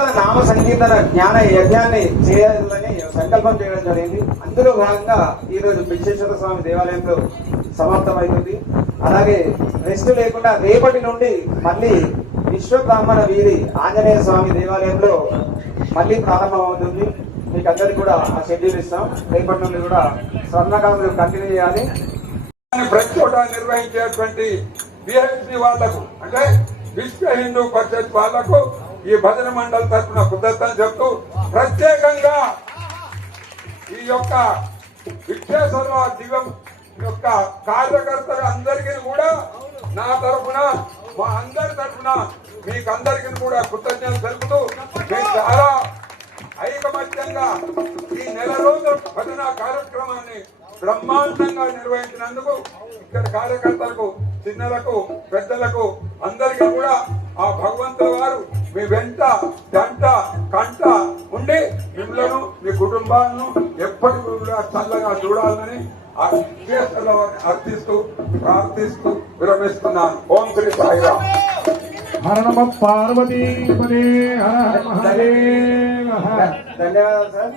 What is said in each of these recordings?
అనంత నామ సంకీర్తన జ్ఞాన యజ్ఞాన్ని చేయాలని సంకల్పం చేయడం జరిగింది. అందులో భాగంగా ఈరోజు విశ్వేశ్వర స్వామి దేవాలయంలో సమాప్తమవుతుంది. అలాగే రెస్ట్ లేకుండా రేపటి నుండి మళ్ళీ విశ్వబ్రాహ్మణ వీధి ఆంజనేయ స్వామి దేవాలయంలో మళ్ళీ ప్రారంభమవుతుంది. మీకు అందరికి కూడా ఆ షెడ్యూల్ ఇస్తాం. రేపటి నుండి కూడా స్వర్ణకాములు కంటిన్యూ చేయాలి. ప్రతి చోట నిర్వహించేటువంటి బిహెచ్పి వాళ్లకు అంటే విశ్వ హిందూ పరిషత్ వాళ్లకు ఈ భజన మండలి తరఫున కృతజ్ఞతలు చెప్తూ ప్రత్యేకంగా ఈ యొక్క విశ్వేశ్వర దివ్యం యొక్క కార్యకర్తలు అందరికీ కూడా నా తరఫున మా అందరి తరఫున మీకందరికీ కూడా కృతజ్ఞతలు తెలుపుతూ మేము చాలా ఐకమత్యంగా ఈ నెల రోజుల భజన కార్యక్రమాన్ని బ్రహ్మాండంగా నిర్వహించినందుకు ఇక్కడ కార్యకర్తలకు, చిన్నలకు, పెద్దలకు అందరికీ కూడా ఆ భగవంతుల వారు మీ వెంట జంట కంట ఉండి మిమ్మలను మీ కుటుంబాలను ఎప్పటికీ కూడా చల్లగా చూడాలని ఆ విశ్వేశ్వరుల వారిని అర్థిస్తూ ప్రార్థిస్తూ విరమిస్తున్నాను. ఓం శ్రీ సాయిరామ్. హర నమ పార్వతీ హర మహాదేవ. ధన్యవాదాలు సార్.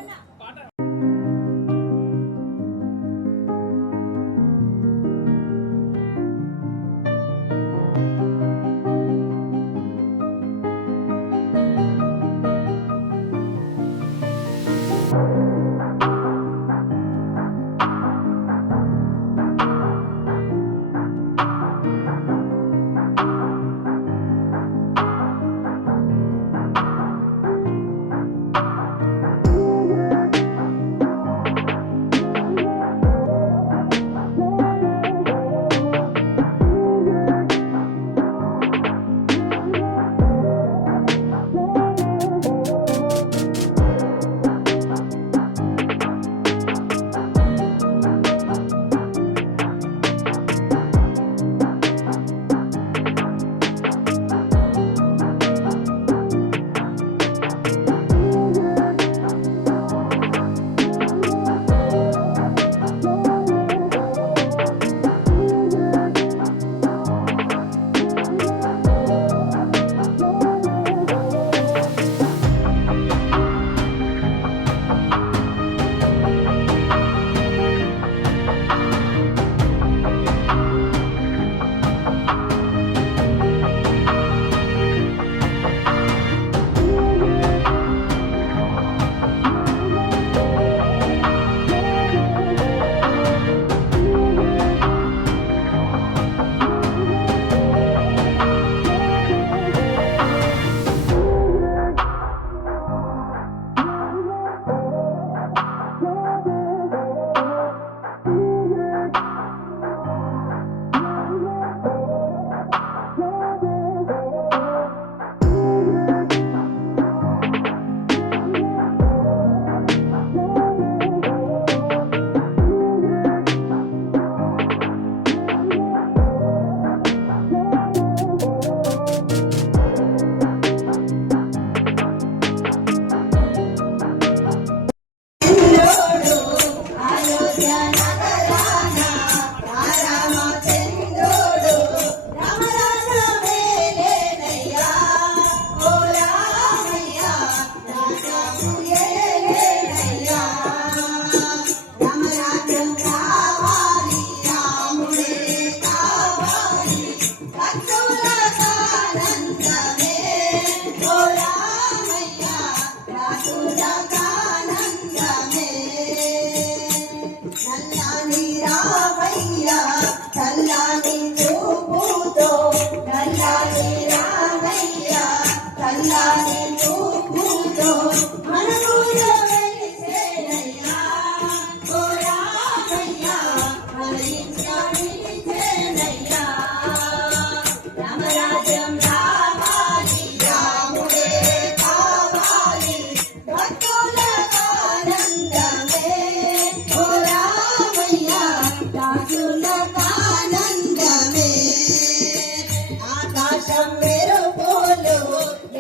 ఆకాశం మెరుపులు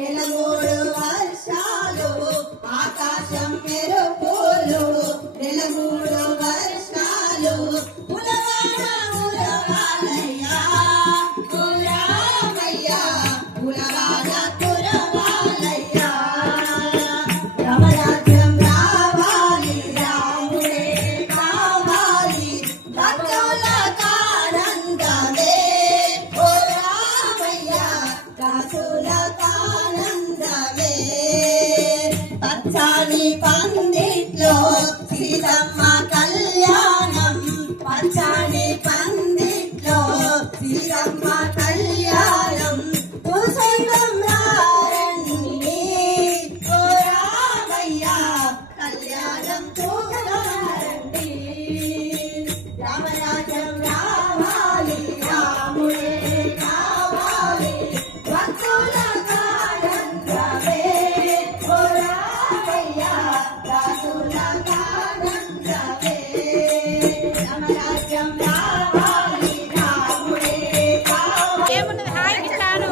ఎలమూడు పచ్చాని పందిట్లో సీతమ్మ కళ్యాణం పచ్చాని పందిట్లో సీతమ్మ కళ్యాణం కుశలం రారండి ఓ రామయ్య కళ్యాణం చూడాలండి రామరాజ్యం రావాలి రాముడే కావాలి భక్తుల కానందమే ఓ రామయ్య రాజుల కానందమే రామరాజ్యం రావాలి రాముడే కావాలి ఏమున్నది హాయ్ ఇస్తాను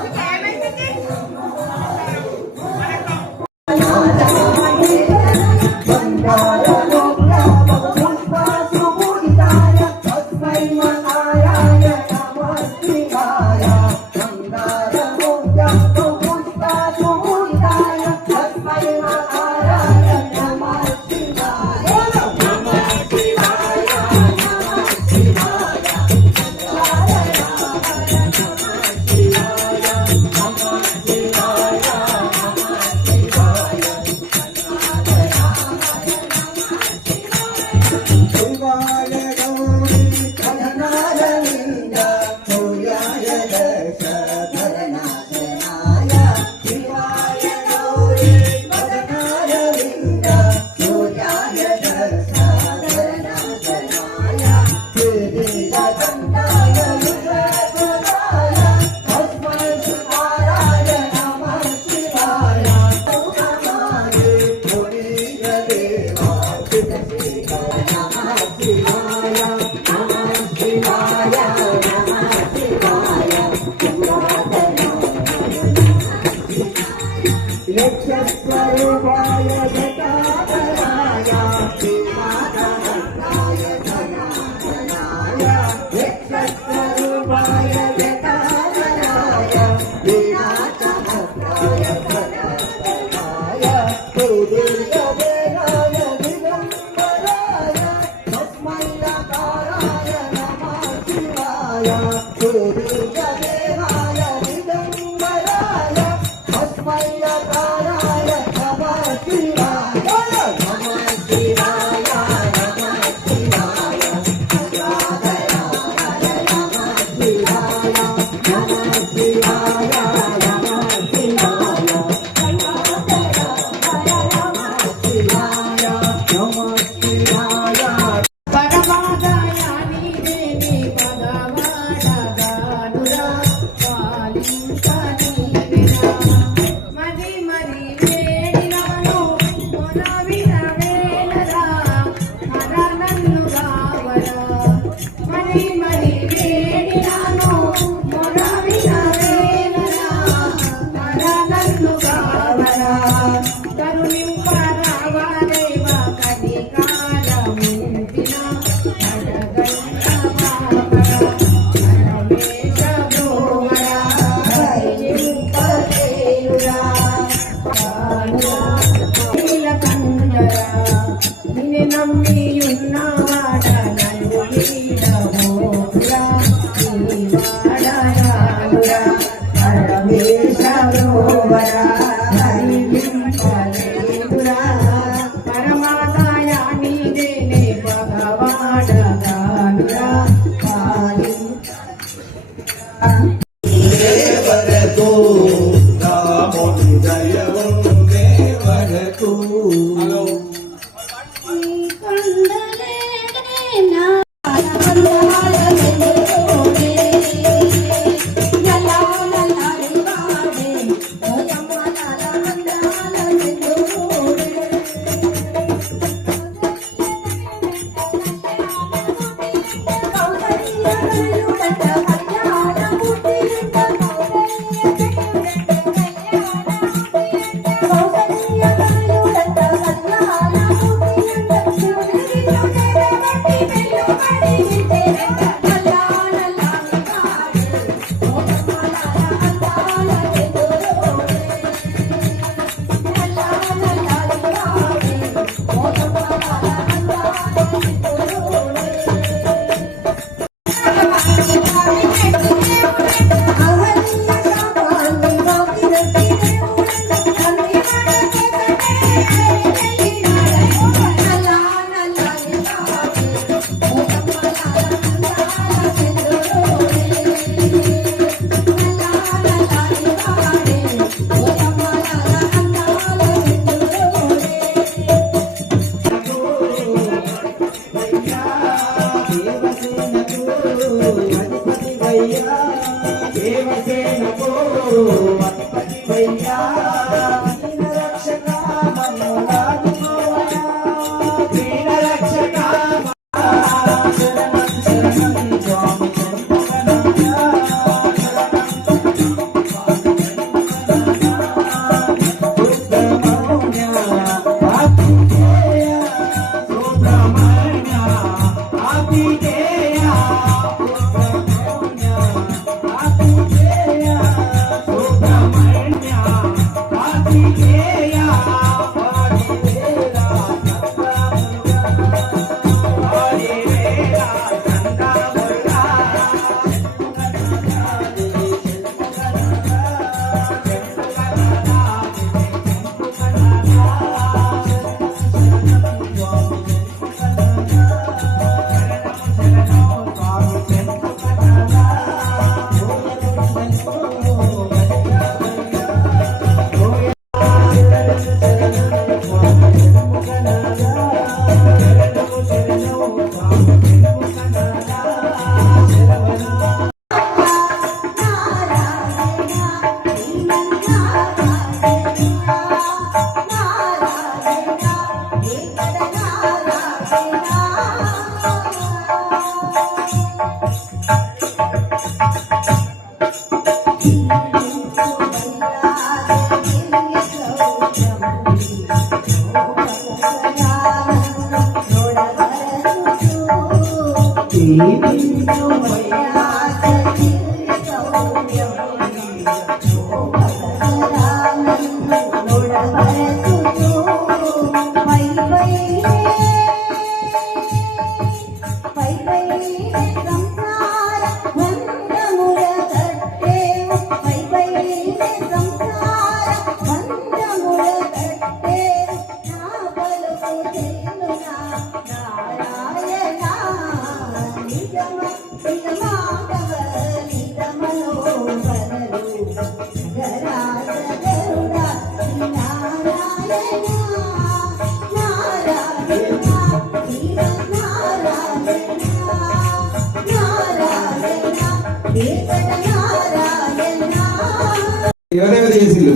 ఎవరెవరు చేసిల్లు?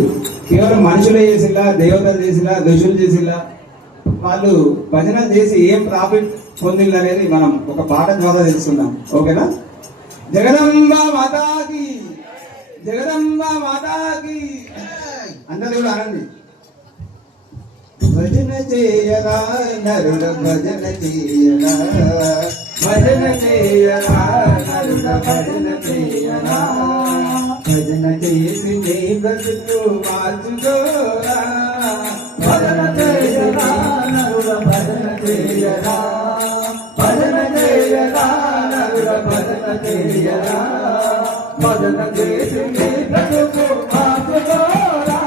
కేవలం మనుషులే చేసిల్లా, దేవతలు చేసిల్లా, ఋషులు చేసిల్లా? వాళ్ళు భజన చేసి ఏం ప్రాఫిట్ పొందిల్లు అనేది మనం ఒక పాట ద్వారా తెలుసుకుందాం. ఓకేనా? జగదంబ మాతాకి, జగదంబ మాతాకి అందరూ కూడా అనండి. భజన చేయరా నరుడ, భజన చేయరా, భజన చేయరా నరుడ, భజన చేయరా, భజన చేసి నీ బ్రతుకు మార్చుకోరా, భజన చేయరా నరుడ, భజన చేయరా, భజన చేయరా నరుడ, భజన చేయరా, భజన చేసి నీ బ్రతుకు మార్చుకోరా,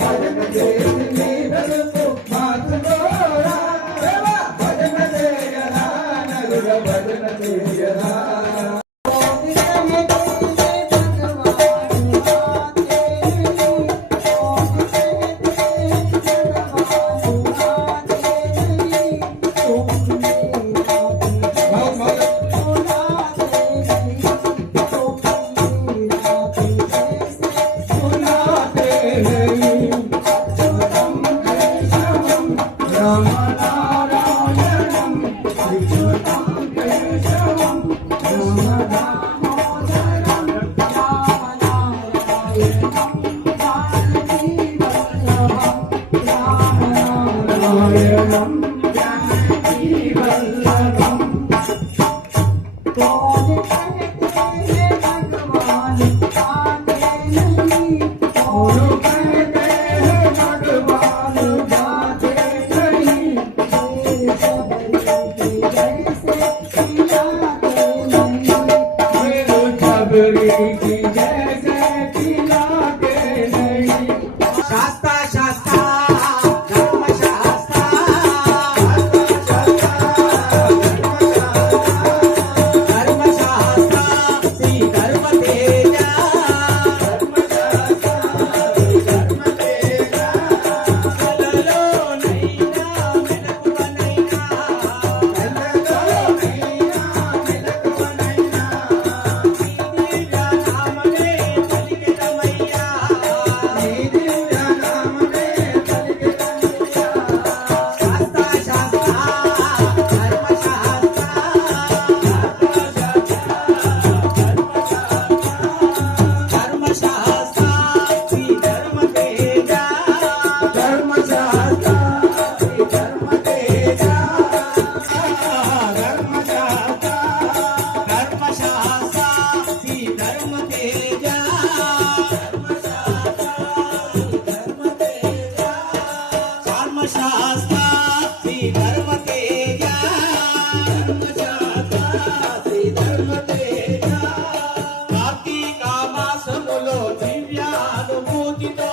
భజన చేసి నీ బ్రతుకు మార్చుకోరా, భజన చేయరా నరుడ, భజన చేయరా. దివ్యానుభూతితో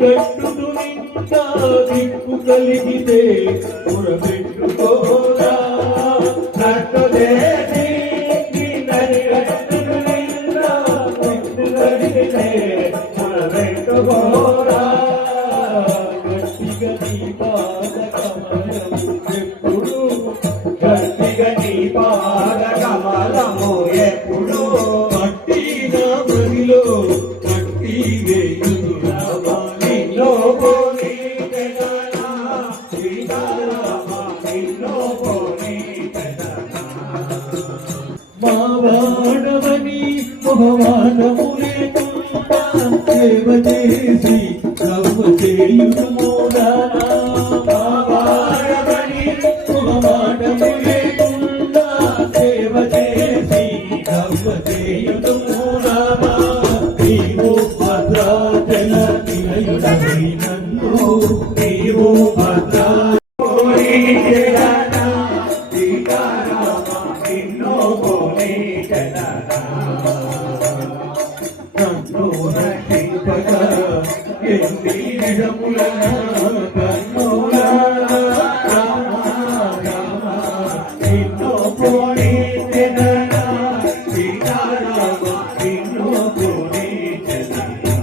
కట్టును ఇంకా దిక్కు కలిగితే పురబెట్టుకోరా నట్టదేసి నీ నరి కట్టును ఇంకా దిక్కు కలిగితే పురబెట్టుకోరా గట్టిగా నీ పాద కమలము ఎప్పుడు గట్టిగా నీ పాద కమలము ఎప్పుడు మట్టిన మదిలో మట్టి వేయుదురా నిన్నో పోనీ తెగనా సీతారామ నిన్నో పోనీ తెగనా మా వాడవని మొహవాడము లేకుండా సేవ చేసి రవ్వ చేయుదుమోరా మా వాడవని మొహవాడము లేకుండా సేవ చేసి రవ్వ చేయుదుమోరా నీవు భద్రాచల నిలయుడవై నన్ను నీవు భద్రాచల సీతారామ నిన్నో పోనీ తెగనా నన్ను రక్షింపక ఎన్ని విధముల కన్నుల రామ రామ నిన్నో పోనీ తెగనా సీతారామ నిన్నో పోనీ తెగనా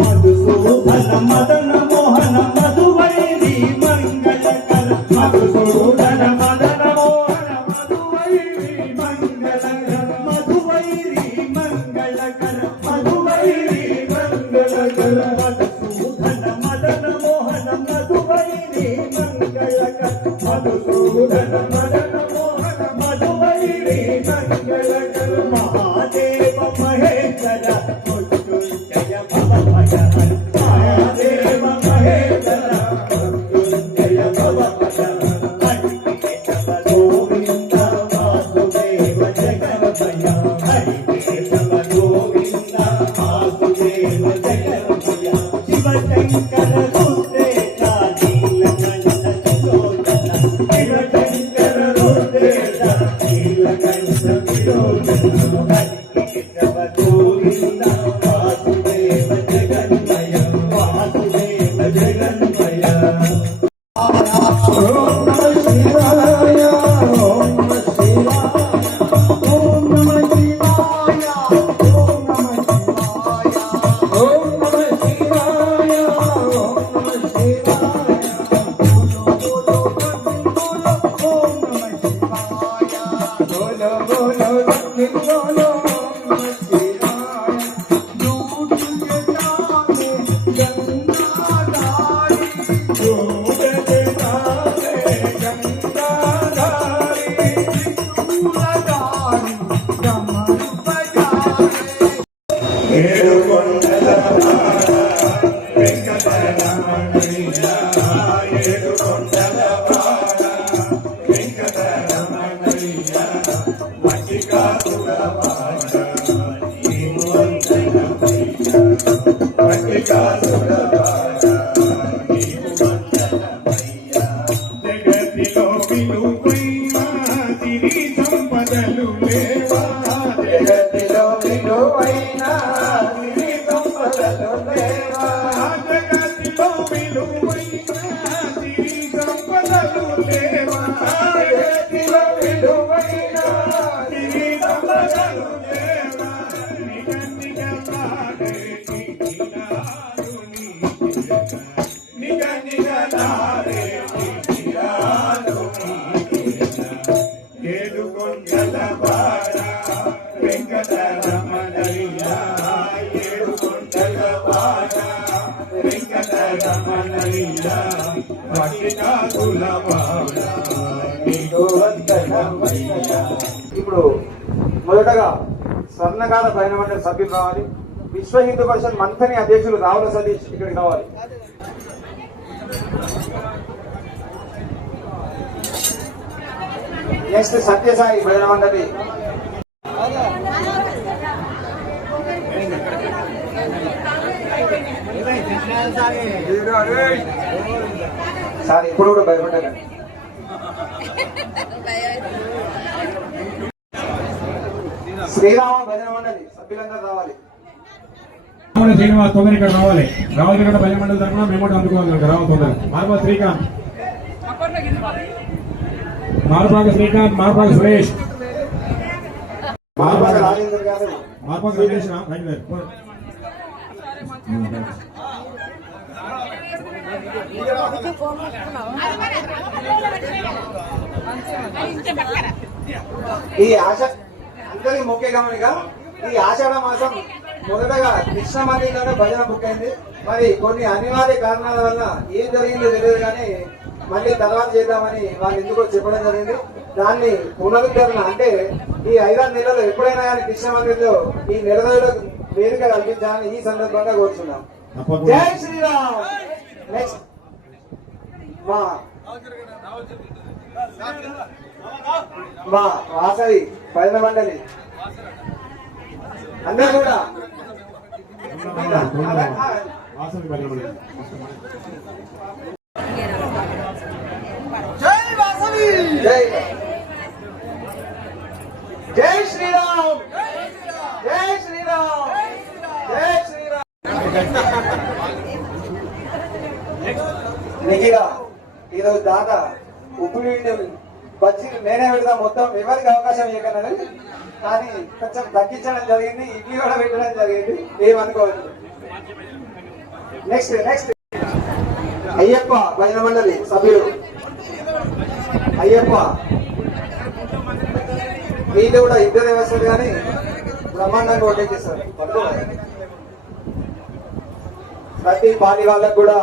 మధుసూదన మదన మోహన మధువైరి మంగళకర మధుసూదన మదన మోహన మధువైరి మంగళకర మధువైరి మంగళకర మధువైరి మంగళకర మధుసూదన మదన మోహన మధువైరి మంగళకర మధుసూదన మదన మోహన మధువైరి మంగళకర మహాదేవ మహేశ్వర మృత్యుంజయ భవ భయ మహాదేవ మహేశ్వర మృత్యుంజయ భవ భయ గోవింద వాసుదేవ జగన్మయ హరి కేశవ గోవింద వాసుదేవ జగన్మయ శివ శంకర రుద్రేశ నీలకంఠ విలోచన శివ శంకర రుద్రేశ నీలకంఠ విలోచన హరి కేశవ గోవింద వాసుదేవ జగన్మయ వాసుదేవ జగన్మయ ఓం నమః శివాయ ఓం నమః శివాయ ఓం నమః శివాయ ఓం నమః శివాయ ఓం నమః శివాయ ఓం నమః శివాయ బోలో బోలో బోలో ఓం నమః శివాయ दूध के तारे गंगाधारी दूध के तारे गंगाधारी त्रिशूलधारी डमरू बजारे ఏడుకొండల వాడ వెంకటరమణయ్య ఏడుకొండల వాడ వెంకటరమణయ్య మట్టికాసుల వాడ నీవు వందనమయ్య మట్టికాసుల వాడ నీవు వందనమయ్య జగతిలో విలువైన సిరి సంపదలు లేవా జగతిలో విలువైన సిరి సంపదలు లేవా జగతిలో విలువైన సిరి సంపదలు లేవా జగతిలో విలువైన సిరి సంపదలు లేవా నిగ నిగ నాడే నిగనాడు నిగ నిగ నాడే నిగనాడు ఏడుకొండల వాడ వెంకటరమణయ్య ఏడుకొండల వాడ వెంకటరమణయ్య మట్టికాసుల వాడ నీకు వందనమయ్య. ఇప్పుడు మొదటగా స్వర్ణకార పైన మండలి సభ్యులు రావాలి. విశ్వ హిందూ పరిషత్ మంథని అధ్యక్షులు రావుల సతీష్ ఇక్కడికి రావాలి. నెక్స్ట్ సత్యసాయి భజన మండలి సార్ ఇప్పుడు కూడా భయపడ్డారు. శ్రీరామ భజన మండలి సభ్యులందరూ రావాలి. శ్రీనివాస్ తొందర ఇక్కడ రావాలి. రావాలి ఇక్కడ భజన మండలి తరఫున మేము కూడా అందుకోవాలి. రావాలి తొందర. మార్పాక శ్రీకాంత్, మార్పాక శ్రీకాంత్, మార్పాక సురేష్, మార్పాక రాజేందర్ గారు, మార్పాక రమేష్ రైట్ వేర్. ఈ ఆశ అందరి ముఖ్య గమనిక, ఈ ఆషాఢ మాసం మొదటగా కృష్ణ మందిరంలోనే భజన బుక్ అయింది. మరి కొన్ని అనివార్య కారణాల వల్ల ఏం జరిగిందో తెలియదు కానీ మళ్ళీ తర్వాత చేద్దామని వాళ్ళు ఎందుకో చెప్పడం జరిగింది. దాన్ని పునరుద్ధరణ అంటే ఈ 5-6 నెలలు ఎప్పుడైనా కానీ కృష్ణ మందిరంలో ఈ నెల రోజుల వేదిక కల్పించాలని ఈ సందర్భంగా కోరుతున్నాం. తప్పకుండా. జై శ్రీరామ్. నెక్స్ట్ మా వాసవి భజన మండలి అందరూ కూడా వాసవి భజన మండలి. జై జై శ్రీరామ్. జై శ్రీరామ్. జై శ్రీరామ్. నిఖిలా ఈరోజు దాత ఉప్పు నీళ్ళు బజ్జీలు నేనే పెడతా, మొత్తం ఎవరికి అవకాశం ఇవ్వకన్నది, కానీ కొంచెం తగ్గించడం జరిగింది. ఇడ్లీ కూడా పెట్టడం జరిగింది, ఏమనుకోవద్దు. నెక్స్ట్ నెక్స్ట్ అయ్యప్ప భజన మండలి సభ్యులు. అయ్యప్ప వీళ్ళు కూడా ఇద్దరు వస్తుంది కానీ బ్రహ్మాండంగా వడ్డీకిస్తారు. ప్రతి పార్టీ వాళ్ళకు కూడా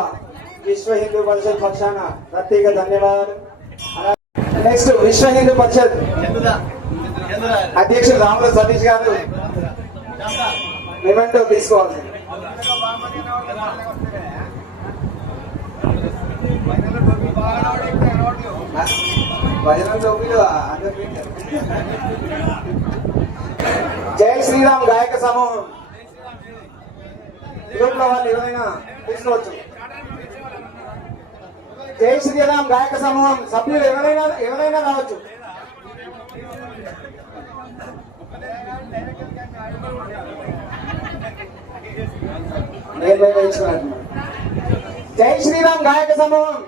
విశ్వ హిందూ పరిషత్ పక్షాన ప్రత్యేక ధన్యవాదాలు. నెక్స్ట్ విశ్వ హిందూ పరిషత్ అధ్యక్షుడు రాముల సతీష్ గారు మెమెంటో తీసుకోవాల్సింది. జై శ్రీరామ్ గాయక సమూహం గ్రూప్ లో వాళ్ళు ఎవరైనా తీసుకోవచ్చు. జై శ్రీరామ్ గాయక సమూహం సభ్యులు ఎవరైనా రావచ్చు. జై శ్రీరామ్ గాయక సమూహం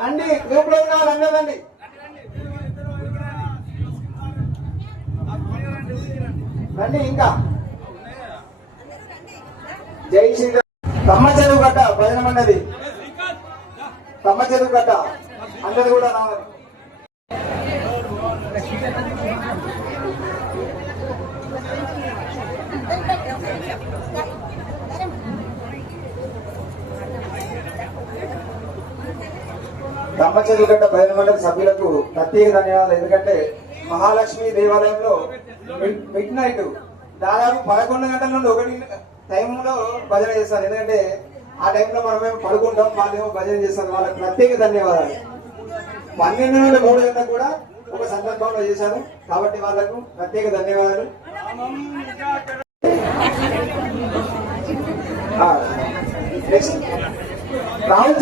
రండి, గ్రూప్ లో ఉన్న వాళ్ళందరూ రండి. రండి ఇంకా. జై శ్రీరామ్. తమ్మ చెరువు గట్ట భజన మండలి, తమ్మ చెరువు గట్ట అందరు కూడా రావాలి. తమ్మ చెరువు గట్ట భజన మండలి సభ్యులకు ప్రత్యేక ధన్యవాదాలు. ఎందుకంటే మహాలక్ష్మి దేవాలయంలో మిడ్ నైట్ దాదాపు 11 గంటల నుండి 1 టైంలో భజన చేస్తారు. ఎందుకంటే ఆ టైంలో మనమేమో పడుకుంటాం, వాళ్ళేమో భజన చేస్తారు. వాళ్ళకి ప్రత్యేక ధన్యవాదాలు. 12 నుండి 3 గంటలకు కూడా ఒక సందర్భంలో చేశారు, కాబట్టి వాళ్ళకు ప్రత్యేక ధన్యవాదాలు. నెక్స్ట్ రావుల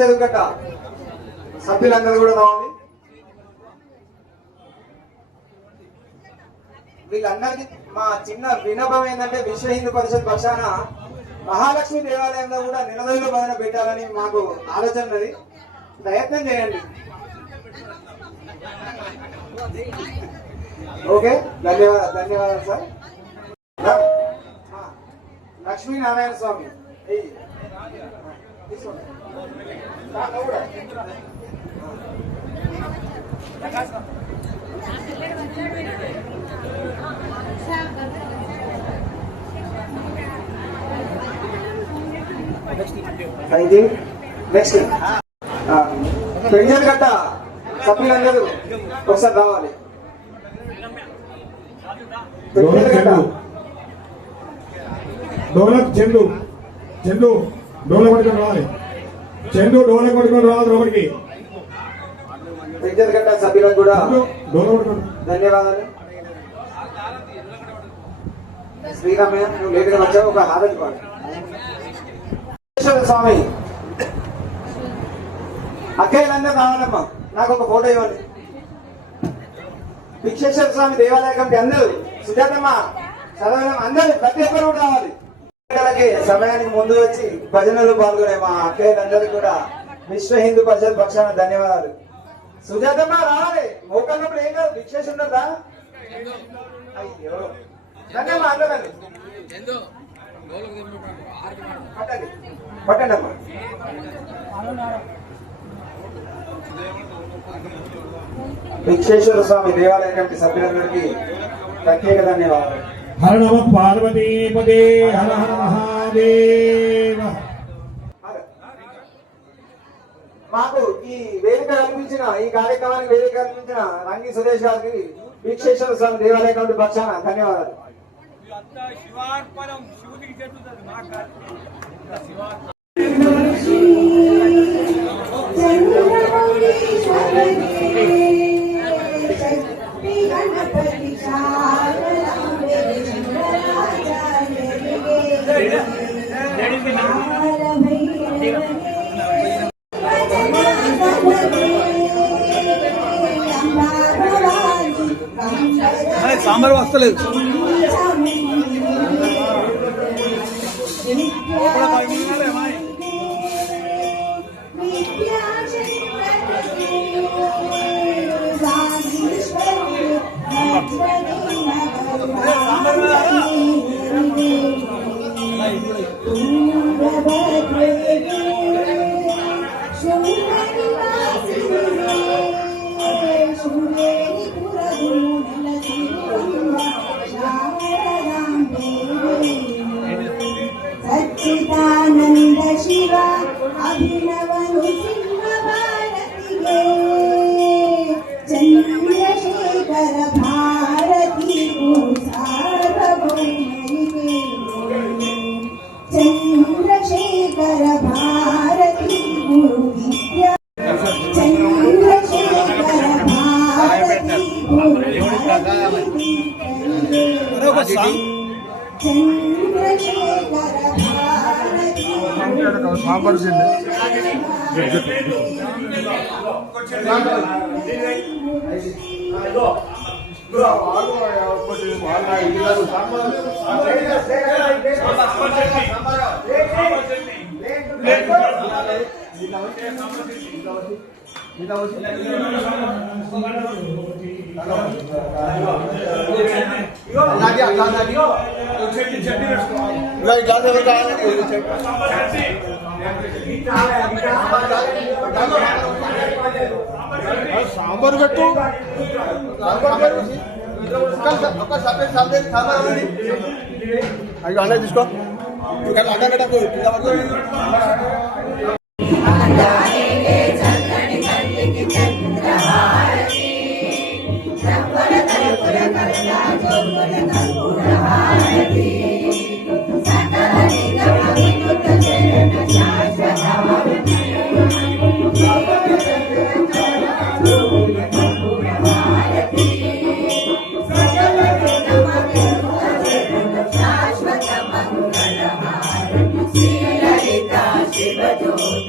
చెరువు గట్ట సభ్యులందరూ కూడా రావాలి. వీళ్ళందరికీ మా చిన్న విన్నపం ఏంటంటే విశ్వ హిందూ పరిషత్ పక్షాన మహాలక్ష్మి దేవాలయంలో కూడా నిలదొయ్యలు భజన పెట్టాలని మాకు ఆలోచన ఉన్నది. ప్రయత్నం చేయండి. ఓకే, ధన్యవాదాలు సార్. లక్ష్మీనారాయణ స్వామి నెక్స్ట్ పెంజల్ గట్ట సభ్యులందరూ ఒకసారి రావాలి. డోలక్ చెండు డోల పట్టుకొని రావాలి. డోల పట్టుకొని రావాలి లోపలికి. పెంజల్ గట్ట సభ్యులకు కూడా ధన్యవాదాలు. శ్రీరామయ్య, నువ్వు లేటుగా వచ్చావు, ఒక హారతి పాడు. స్వామి అక్కయ్యలందరూ రావాలమ్మా, నాకు ఒక ఫోటో ఇవ్వండి. విశ్వేశ్వర స్వామి దేవాలయ కమిటీ అందరూ, సుజాతమ్మ, సరళమ్మ, అందరూ ప్రతి ఒక్కరు కూడా రావాలి. సమయానికి ముందు వచ్చి భజనలు పాల్గొనే మా అక్కయ్యలందరూ కూడా విశ్వ హిందూ పరిషత్ పక్షాన ధన్యవాదాలు. సుజాతమ్మ రావాలి, మోకన్నప్పుడు ఏం కాదు, విశ్వేష్ ఉండదా? అయ్యో ధన్యమ్మా, అందరండి పట్టండి అమ్మా. విశ్వేశ్వర స్వామి దేవాలయ కమిటీ సభ్యులందరికీ ప్రత్యేక ధన్యవాదాలు. హర నమ పార్వతీపదే, హర హర మహాదేవ. మాకు ఈ వేదిక కల్పించిన, ఈ కార్యక్రమానికి వేదిక కల్పించిన రంగి సురేష్ గారికి విశ్వేశ్వర స్వామి దేవాలయ కమిటీ పక్షాన ధన్యవాదాలు. ఇదంతా శివార్పణం, శివుడికి చెందుతుంది మా కాదు. శివార్పణం. గణపతి సాంబార్ వస్తలేదు. सच्चिदानंद शिवा अभिनवनु सिंह भारती चंद्रशेखर भारती सार्वभौमरिगे चंद्रशेखर भारती गुरु विद्या चंद्रशेखर भारती गुरु चंद्रशेखर भारती సాంబార్ సాంబార్ పెట్టు. అయ్యో అన్న తీసుకో. అడ్డ కట్టకు. शिव ज्योति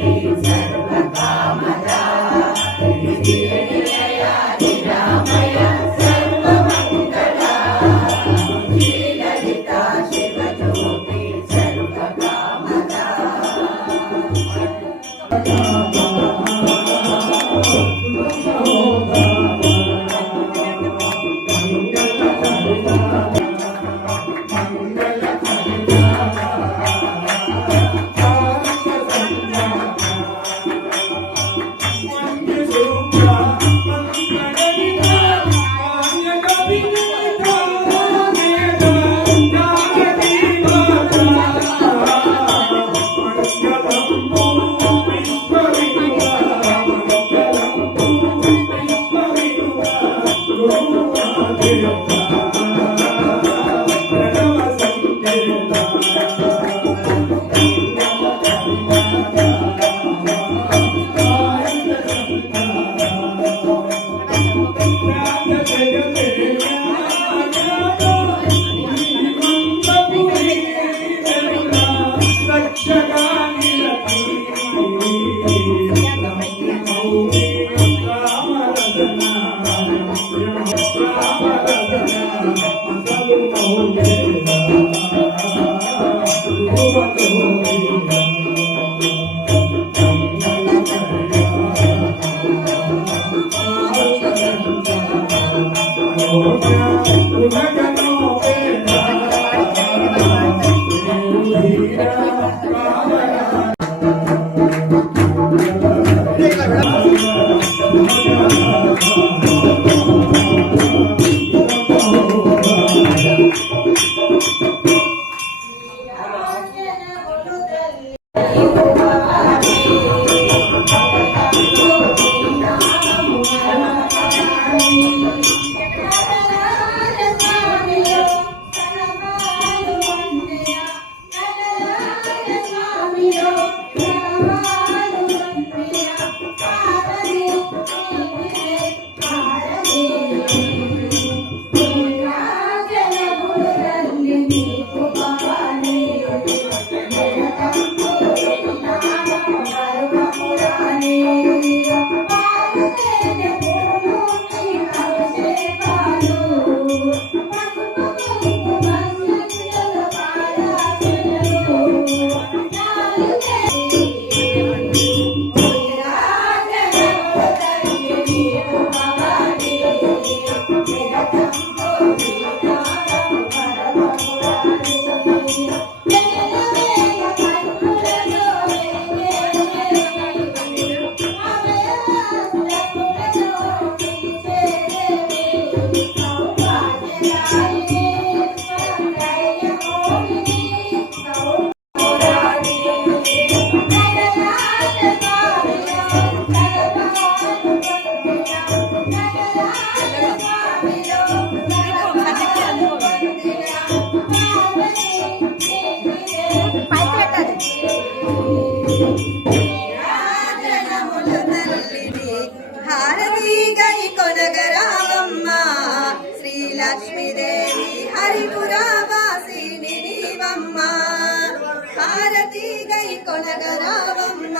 జగరావమ్మ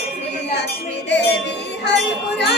శ్రీ లక్ష్మీదేవి హరిపురా